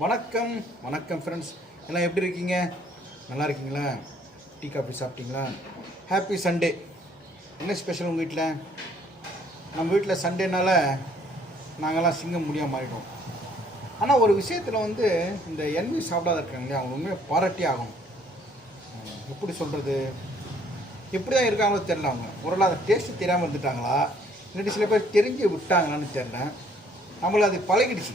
வணக்கம் வணக்கம் ஃப்ரெண்ட்ஸ் எல்லாம் எப்படி இருக்கீங்க? நல்லா இருக்கீங்களா? டீ காஃபி சாப்பிட்டீங்களா? ஹாப்பி சண்டே என்ன ஸ்பெஷல் உங்கள் வீட்டில் நம்ம வீட்டில் சண்டேனால நாங்கள்லாம் சிங்கம் முடியாமல் மாறிட்டோம். ஆனால் ஒரு விஷயத்தில் வந்து இந்த என்வி சாப்பிடாத இருக்காங்க இல்லையா? அவங்க உண்மையை பாராட்டி ஆகணும். எப்படி சொல்கிறது எப்படி தான் இருக்காங்களோ தெரில அவங்க. ஓரளவு அதை டேஸ்ட்டு தெரியாமல் இருந்துட்டாங்களா? இல்லாட்டி சில பேர் தெரிஞ்சு விட்டாங்களான்னு தெரில நம்மளை அது பழகிடுச்சு.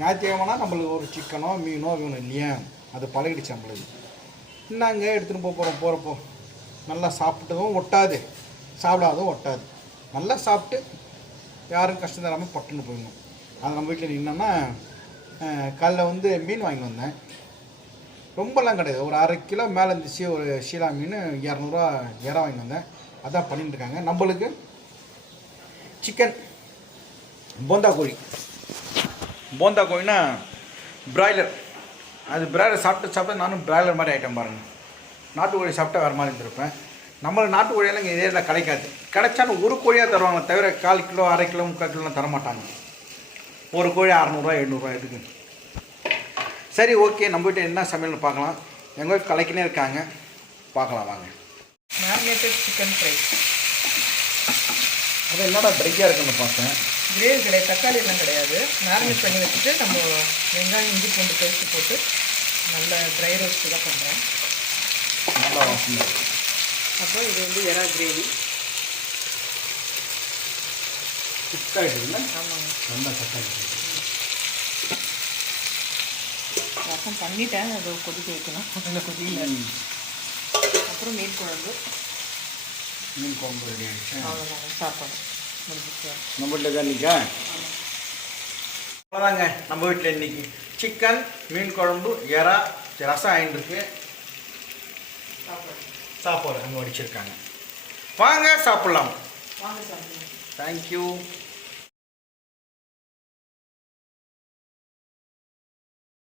ஞாயிற்றுக்கிழமைனா நம்மளுக்கு ஒரு சிக்கனோ மீனோ வேணும் இல்லையா. அது பழகிடுச்சு நம்மளுக்கு இன்னாங்க எடுத்துகிட்டு போக போகிறோம் போகிறப்போ நல்லா சாப்பிட்டதும் ஒட்டாது. சாப்பிடாதும் ஒட்டாது. நல்லா சாப்பிட்டு யாரும் கஷ்டம் தராமல் பட்டுன்னு போயிடணும். அது நம்ம வீட்டில் என்னென்னா காலைல வந்து மீன் வாங்கி வந்தேன். ரொம்பலாம் கிடையாது. ஒரு அரை கிலோ மேலே இருந்துச்சு ஒரு ஷீலா மீன். இரநூறுவா இறா வாங்கி வந்தேன். அதான் பண்ணிட்டுருக்காங்க நம்மளுக்கு சிக்கன் போந்தா கோழி. போந்தா கோழினா பிராய்லர். அது பிராய்லர் சாப்பிட்டு சாப்பிட்டு நானும் பிராய்லர் மாதிரி ஆகிட்டேன் பாருங்கள் நாட்டுக்கோழி சாப்பிட்டா வேறு மாதிரி இருந்திருப்பேன். நம்மளுக்கு நாட்டுக்கோழியெல்லாம் இங்கே ஏரியாவில் கிடைக்காது. கிடைச்சாலும் ஒரு கோழியாக தருவாங்க தவிர கால் கிலோ அரை கிலோ முக்கால் கிலோலாம் தரமாட்டாங்க. ஒரு கோழி அறநூறுவா எழுநூறுவா எதுக்கு? சரி ஓகே. நம்ம வீட்டில் என்ன சமையல்னு பார்க்கலாம். எங்கள் ஒய்ஃப் கலைக்கினே இருக்காங்க. பார்க்கலாம் வாங்க. மேரினேட்டட் சிக்கன் ஃப்ரை அது என்னடா ட்ரையாக இருக்குன்னு பார்த்தேன். கிரேவி கிடையாது தக்காளி எல்லாம் கிடையாது. மேரினேட் பண்ணி வச்சுட்டு நம்ம வெங்காயம் இஞ்சி பூண்டு பேஸ்ட் போட்டு நல்ல ட்ரை ரோஸ்ட் தான் வாசனை. அப்புறம் இது வந்து எறா கிரேவி. திக்காயிடுதுல்ல ஆமாங்க. நல்லா சக்காயிடுது ரசம் பண்ணிட்டேன் அது கொதிக்க வைக்கணும். அந்த கொதியில் அப்புறம் மீன் குழம்பு. மீன் குழம்பு ரெடி ஆகிடுச்சு அவ்வளோதாங்க சாப்பாடு. நம்ம வீட்டில் தான் இன்னைக்கா? அவ்வளோதாங்க நம்ம வீட்டில் இன்னைக்கு. சிக்கன் மீன் குழம்பு எறா ரசம் ஆயிருக்கு சாப்பாடு சாப்பாடு. அங்கே வடிச்சிருக்காங்க. வாங்க சாப்பிட்லாம். வாங்க சாப்பிடுங்க தேங்க்யூ